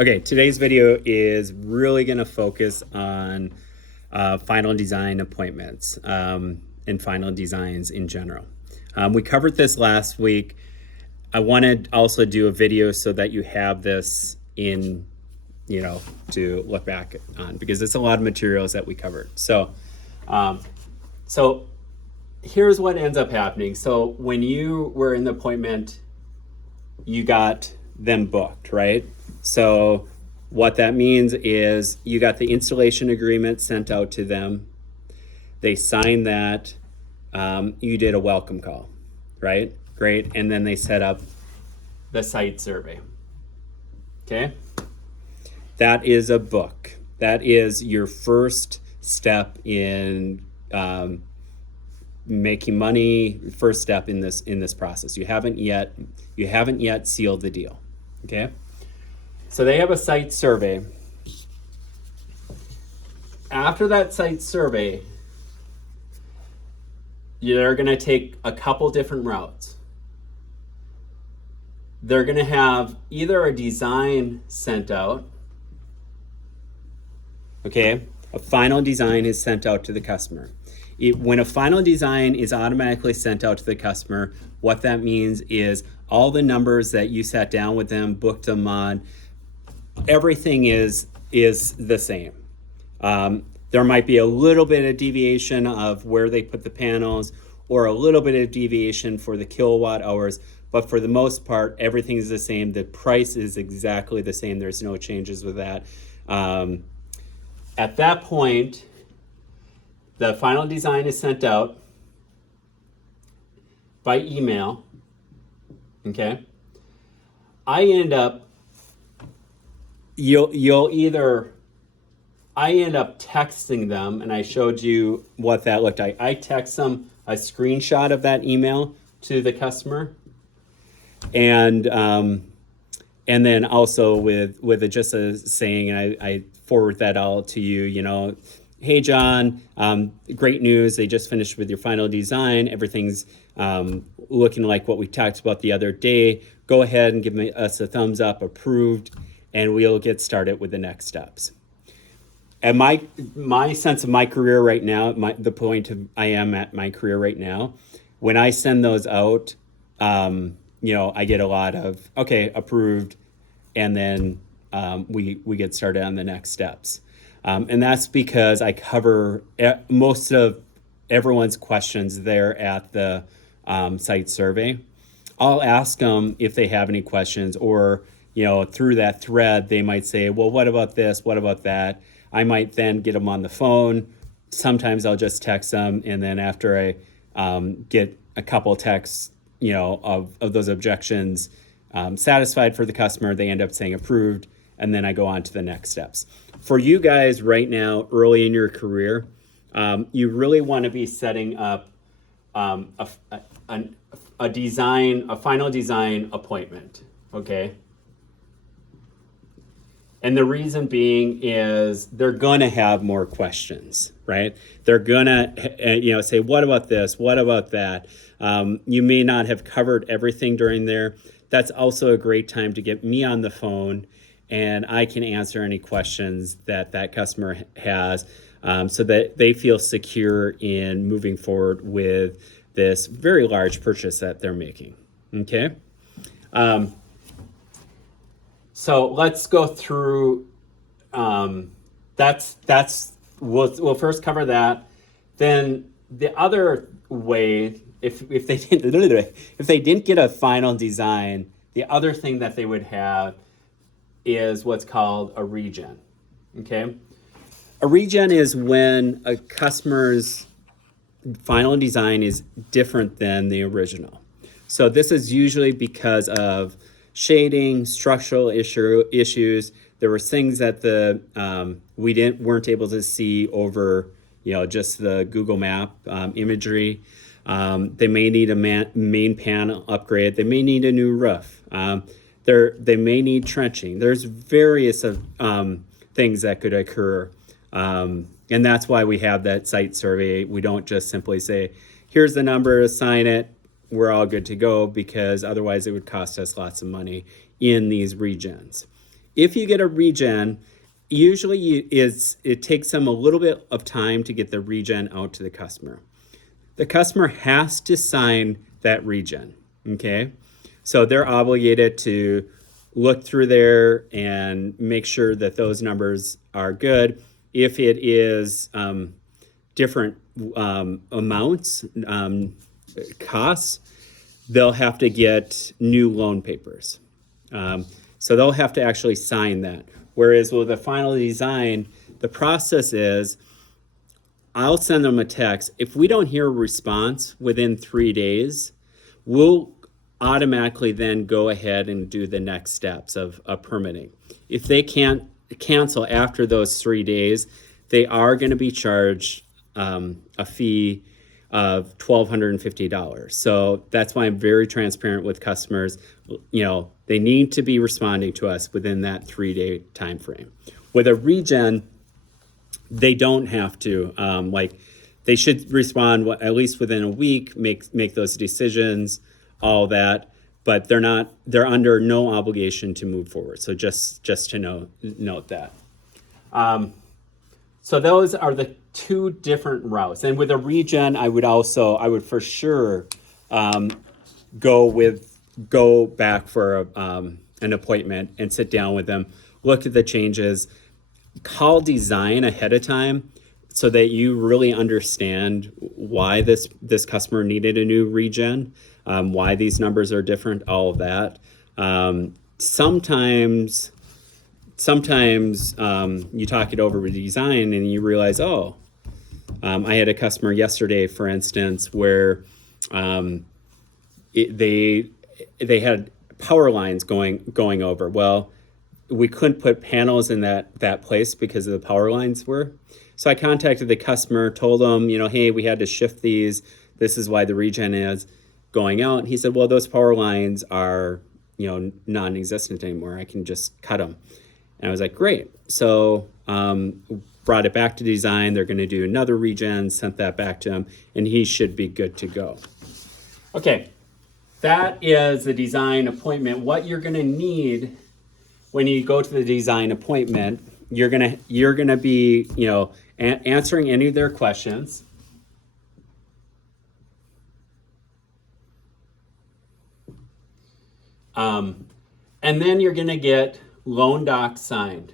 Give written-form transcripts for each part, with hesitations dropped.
Okay, today's video is really going to focus on final design appointments and final designs in general. We covered this last week. I want to also do a video so that you have this in, to look back on, because it's a lot of materials that we covered. So here's what ends up happening. So when you were in the appointment, you got them booked, right? So what that means is you got the installation agreement sent out to them. They signed that. You did a welcome call, right? Great. And then they set up the site survey. Okay. That is a book. That is your first step in making money. First step in this process. You haven't yet sealed the deal. Okay. So they have a site survey. After that site survey, they're going to take a couple different routes. They're going to have either a design sent out. Okay, a final design is sent out to the customer. When a final design is automatically sent out to the customer, what that means is all the numbers that you sat down with them, booked them on, everything is the same. There might be a little bit of deviation of where they put the panels, or a little bit of deviation for the kilowatt hours, but for the most part, everything is the same. The price is exactly the same. There's no changes with that. At that point, the final design is sent out by email. Okay. I end up texting them, and I showed you what that looked like. I text them a screenshot of that email to the customer, and then also with just a saying, I forward that all to you. Hey John, great news. They just finished with your final design. Everything's looking like what we talked about the other day. Go ahead and give us a thumbs up, approved, and we'll get started with the next steps. And my sense of my career right now, the point I am at my career right now, when I send those out, I get a lot of, okay, approved, and then we get started on the next steps. And that's because I cover most of everyone's questions there at the site survey. I'll ask them if they have any questions, or through that thread, they might say, well, what about this? What about that? I might then get them on the phone. Sometimes I'll just text them, and then after I get a couple texts, of those objections satisfied for the customer, they end up saying approved, and then I go on to the next steps. For you guys right now, early in your career, you really want to be setting up a final design appointment, okay? And the reason being is they're going to have more questions, right? They're going to, say, what about this? What about that? You may not have covered everything during there. That's also a great time to get me on the phone, and I can answer any questions that customer has, so that they feel secure in moving forward with this very large purchase that they're making, okay? So let's go through. We'll first cover that. Then the other way, if they didn't get a final design, the other thing that they would have is what's called a regen. Okay, a regen is when a customer's final design is different than the original. So this is usually because of shading, structural issues. There were things that we weren't able to see over, just the Google Map imagery. They may need a main panel upgrade. They may need a new roof. They may need trenching. There's various things that could occur, and that's why we have that site survey. We don't just simply say, "Here's the number, assign it, we're all good to go," because otherwise it would cost us lots of money in these regens. if you get a regen, usually it takes them a little bit of time to get the regen out to the customer. The customer has to sign that regen, okay? So they're obligated to look through there and make sure that those numbers are good. If it is different amounts, costs, they'll have to get new loan papers. So they'll have to actually sign that. Whereas with a final design, the process is I'll send them a text. If we don't hear a response within 3 days, we'll automatically then go ahead and do the next steps of permitting. If they can't cancel after those 3 days, they are going to be charged a fee of $1,250. So that's why I'm very transparent with customers. You know, they need to be responding to us within that 3-day time frame. With a regen, they don't have to. They should respond at least within a week, make those decisions, all that. But they're under no obligation to move forward. So just to note that. So those are the two different routes. And with a regen, I would for sure go back for an appointment and sit down with them, look at the changes, call design ahead of time so that you really understand why this customer needed a new regen, why these numbers are different, all of that. Sometimes you talk it over with design and you realize, I had a customer yesterday, for instance, where they had power lines going over. Well, we couldn't put panels in that place because of the power lines were. So I contacted the customer, told them, hey, we had to shift these. This is why the regen is going out. He said, well, those power lines are, non-existent anymore. I can just cut them. And I was like, great. So brought it back to design. They're going to do another regen, sent that back to him, and he should be good to go. Okay, that is the design appointment. What you're going to need when you go to the design appointment, you're gonna be, answering any of their questions. And then you're gonna get loan docs signed.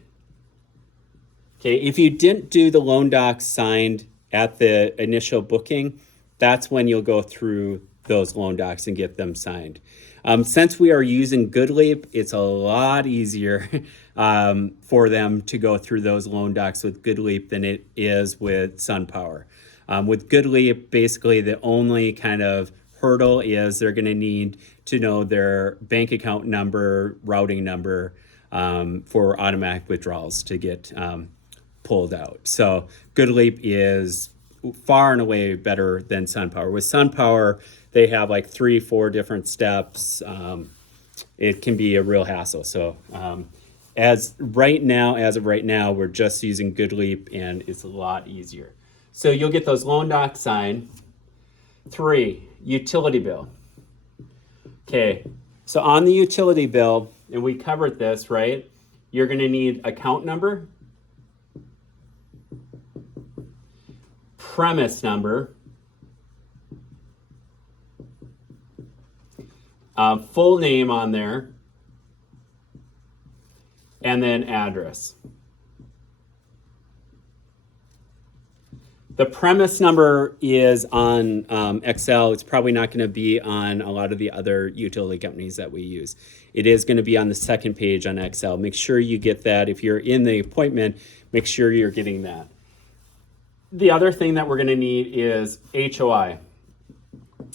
Okay, if you didn't do the loan docs signed at the initial booking, that's when you'll go through those loan docs and get them signed. Since we are using GoodLeap, it's a lot easier for them to go through those loan docs with GoodLeap than it is with SunPower. With GoodLeap, basically the only kind of hurdle is they're going to need to know their bank account number, routing number for automatic withdrawals to get pulled out. So GoodLeap is far and away better than SunPower. With SunPower, they have like 3-4 different steps. It can be a real hassle. So as of right now, we're just using GoodLeap and it's a lot easier. So you'll get those loan docs signed. 3, utility bill. Okay, so on the utility bill, and we covered this, right? You're gonna need account number, premise number, full name on there, and then address. The premise number is on Excel. It's probably not going to be on a lot of the other utility companies that we use. It is going to be on the second page on Excel. Make sure you get that. If you're in the appointment, make sure you're getting that. The other thing that we're going to need is HOI.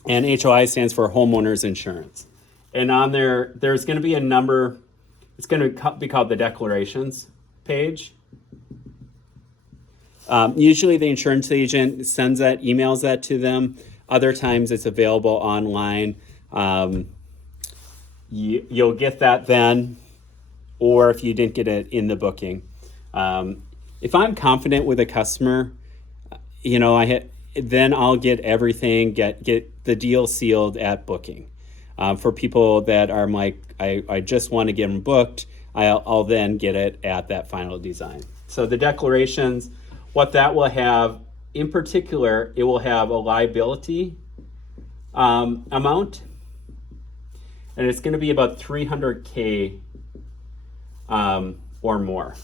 And HOI stands for homeowners insurance. And on there, there's going to be a number. It's going to be called the declarations page. Usually the insurance agent emails that to them. Other times it's available online. You'll get that then, or if you didn't get it in the booking. If I'm confident with a customer, then I'll get everything, get the deal sealed at booking. For people that are like, I just want to get them booked, I'll then get it at that final design. So the declarations, what that will have, in particular, it will have a liability amount, and it's going to be about $300K or more.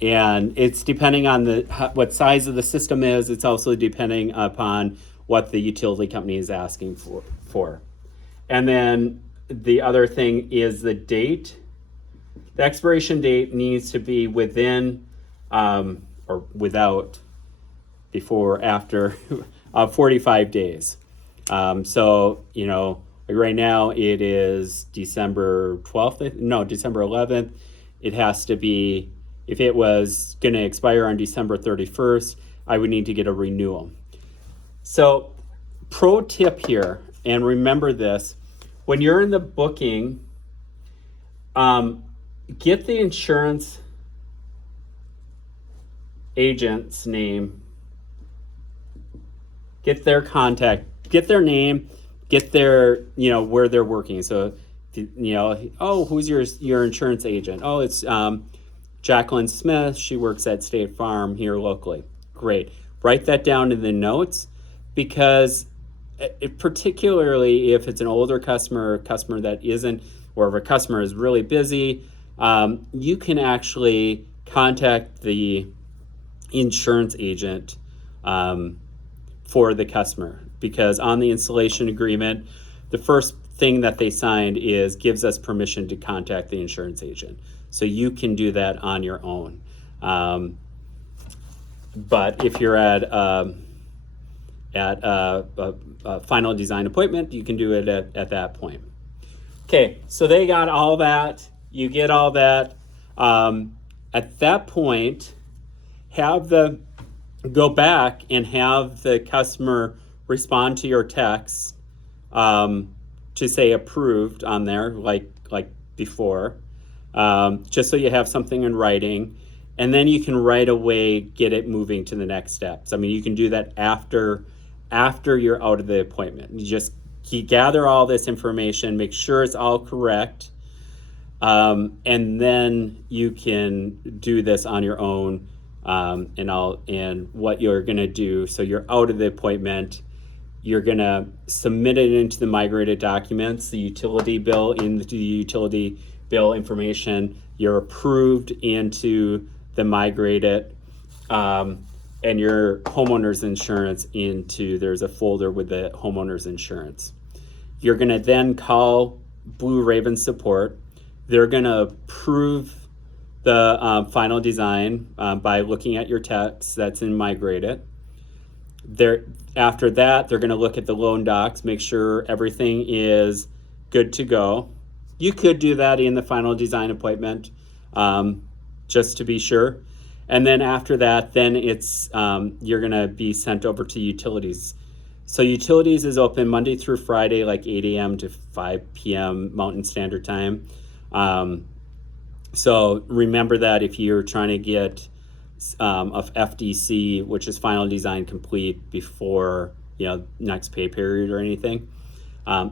And it's depending on what size of the system is. It's also depending upon what the utility company is asking for. And then the other thing is the date. The expiration date needs to be within or without, before, after 45 days. So, you know, right now it is December 12th, no, December 11th. It has to be, if it was going to expire on December 31st, I would need to get a renewal. So, pro tip here, and remember this, when you're in the booking, get the insurance agent's name, get their contact, get their name, get their, you know, where they're working. So, you know, oh, who's your insurance agent? Oh, it's Jacqueline Smith. She works at State Farm here locally. Great. Write that down in the notes, because particularly if it's an older customer or a customer that isn't, or if a customer is really busy, you can actually contact the insurance agent for the customer, because on the installation agreement, the first thing that they signed gives us permission to contact the insurance agent. So you can do that on your own. But if you're at a final design appointment, you can do it at that point. Okay, so they got all that. You get all that. At that point, go back and have the customer respond to your text to say approved on there, like before, just so you have something in writing. And then you can right away get it moving to the next steps. I mean, you can do that after you're out of the appointment. You gather all this information, make sure it's all correct, and then you can do this on your own. And what you're gonna do, so you're out of the appointment, you're gonna submit it into the migrated documents, the utility bill into the utility bill information. You're approved into the migrated, and your homeowner's insurance there's a folder with the homeowner's insurance. You're gonna then call Blue Raven support. They're gonna approve the final design by looking at your text that's in migrated. After that, they're gonna look at the loan docs, make sure everything is good to go. You could do that in the final design appointment, just to be sure. And then after that, then it's you're gonna be sent over to utilities. So utilities is open Monday through Friday, like 8 a.m. to 5 p.m. Mountain Standard Time. So remember that if you're trying to get of FDC, which is final design complete, before next pay period or anything,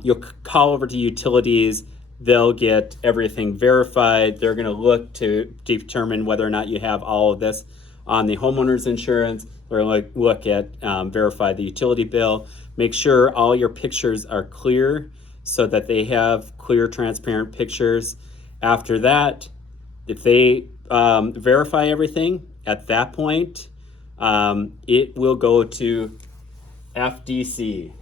you'll call over to utilities. They'll get everything verified. They're going to look to determine whether or not you have all of this on the homeowner's insurance. They're going to look at verify the utility bill, make sure all your pictures are clear so that they have clear, transparent pictures. After that, if they verify everything, at that point, it will go to FDC.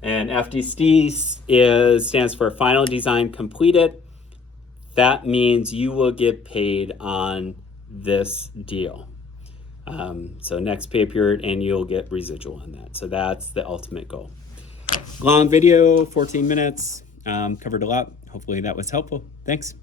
And FDC stands for Final Design Completed. That means you will get paid on this deal. So next pay period, and you'll get residual on that. So that's the ultimate goal. Long video, 14 minutes, covered a lot. Hopefully that was helpful. Thanks.